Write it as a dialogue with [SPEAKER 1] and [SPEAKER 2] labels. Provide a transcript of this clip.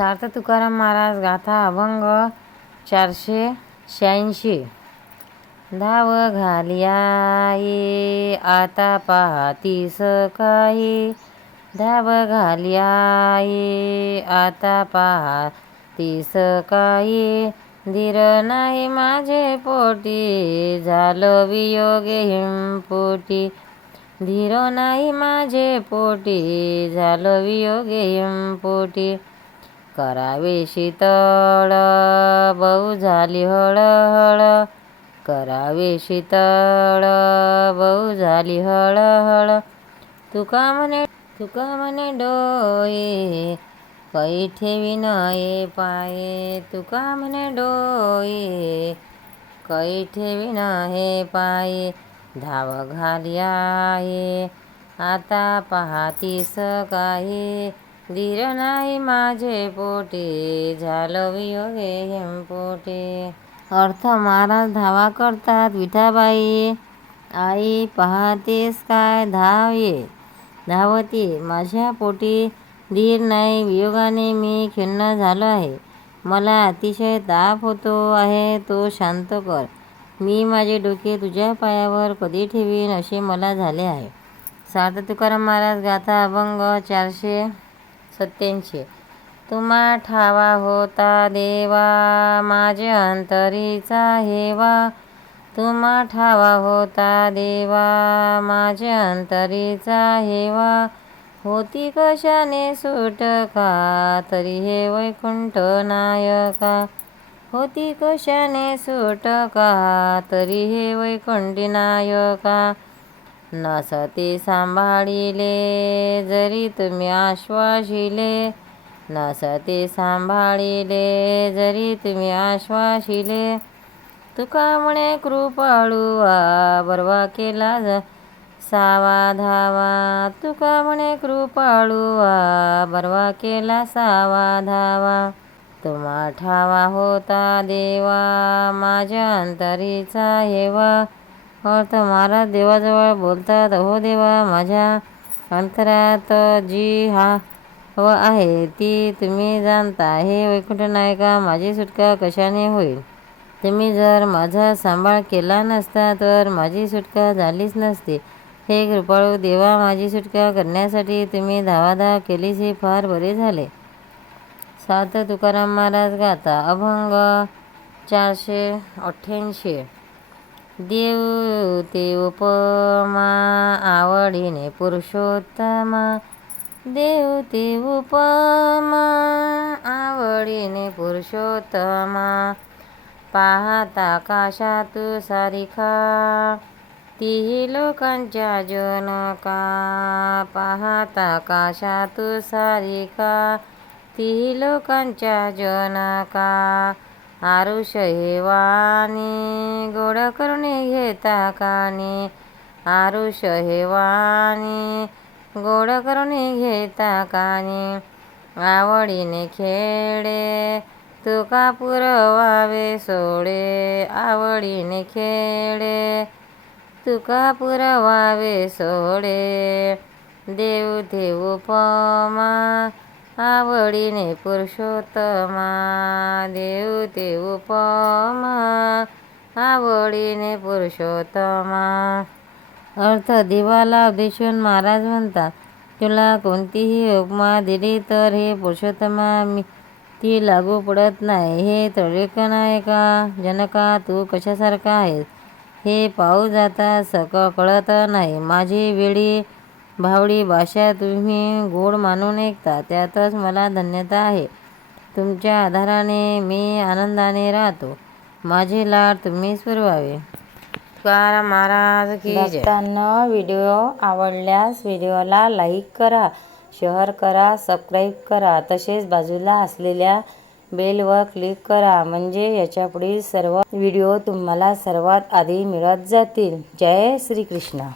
[SPEAKER 1] सार्थ तुकाराम महाराज गाथा अभंग चारशे शहाऐंशी. धाव घालिया ये आता पाहतीस काही. धाव घालिया ये आता पाहतीस काही. धीर नाही माझे पोटी झालं वियोगे हिमपोटी. धीर नाही माझे पोटी झालं वियोगे हिमपोटी. करावे शीतळ बहु झाली हळहळ. करावे शीतळ बहु झाली हळहळ. तुका म्हणे तुका म्हणे डोळे कै ठेवी नये पाये. तुका म्हणे डोळे कै ठेवी नये पाये. धाव घाली आहे आता पाहतीस काही. धीर नाही माझे पोटे झालं वियोगे हिमपोटे अर्थ महाराज धावा करतात विठाबाई. आई पाहतेस काय धाव? ये धावती माझ्या पोटी. धीर नाही वियोगाने मी खिन्न झालो आहे. मला अतिशय ताप होतो आहे तो शांत कर. मी माझे डोके तुझ्या पायावर कधी ठेवीन असे मला झाले आहे. सार्थ तुकाराम महाराज गाथा अभंग चारशे सत्याऐंशी. तुम्हा ठावा होता देवा माझे अंतरीचा हेवा. तुम्हा ठावा होता देवा माझे अंतरीचा हेवा. होती कशाने सुटका तरी हे वैकुंठ नायका. होती कशाने सुटका तरी हे वैकुंठ नायका. नसती सांभाळिले जरी तुम्ही आश्वासिले. नसती सांभाळिले जरी तुम्ही आश्वासिले. तुका म्हणे कृपाळुवा बरवा केला ज सावा धावा. तुका म्हणे कृपाळुवा बरवा केला सावा धावा. तुम्हा ठावा होता देवा माझ्या अंतरीचा हेवा. हो, अर्थ महाराज देवाजवळ बोलतात हो देवा माझ्या अंतरात जी हा व आहे ती तुम्ही जाणता. हे वैकुंठ नायका माझी सुटका कशाने होईल? तुम्ही जर माझा सांभाळ केला नसता तर माझी सुटका झालीच नसती. हे कृपाळू देवा माझी सुटका करण्यासाठी तुम्ही धावाधाव केलीच हे फार बरे झाले. सात तुकाराम महाराज गाता अभंग चारशे अठ्ठ्याऐंशी. देव ते उपमा आवडीने पुरुषोत्तमा. देव ते उपमा आवडीने पुरुषोत्तमा. पाहता काशा तू सारिखा तीही लोकांच्या जनका. पाहता काशा तू सारिका. तीही लोकांच्या जनका. आरुष हेवानी गोड करुणे घेता कानी. आरुष हेवानी गोड करुणे घेता कानी. आवडीने खेळे तुका पुरवावे सोडे. आवडीने खेळे तुका पुरवावे सोडे. देव देव उपमा आवडीने पुरुषोत्तमा देव ते उपमा आवडीने पुरुषोत्तमा. अर्थ दिवाला उद्देशून महाराज म्हणतात तुला कोणतीही उपमा दिली तर हे पुरुषोत्तमा मी ती लागू पडत नाही. हे तळेक नाही का? जनका तू कशासारखा आहेस? हे पाहू जाता सक कळत नाही. माझी वेळी भावडी भाषा तुम्ही गोड मानून ऐकता त्यातच मला धन्यता आहे. तुमच्या आधाराने मी आनंदाने राहतो. माझे लाड तुम्हीच पुरवावे. तुकाराम महाराज की
[SPEAKER 2] व्हिडिओ आवडल्यास व्हिडिओला लाईक करा शेअर करा सबस्क्राईब करा. तसेच बाजूला असलेल्या बेलवर क्लिक करा म्हणजे याच्यापुढील सर्व व्हिडिओ तुम्हाला सर्वात आधी मिळत जातील. जय श्रीकृष्ण.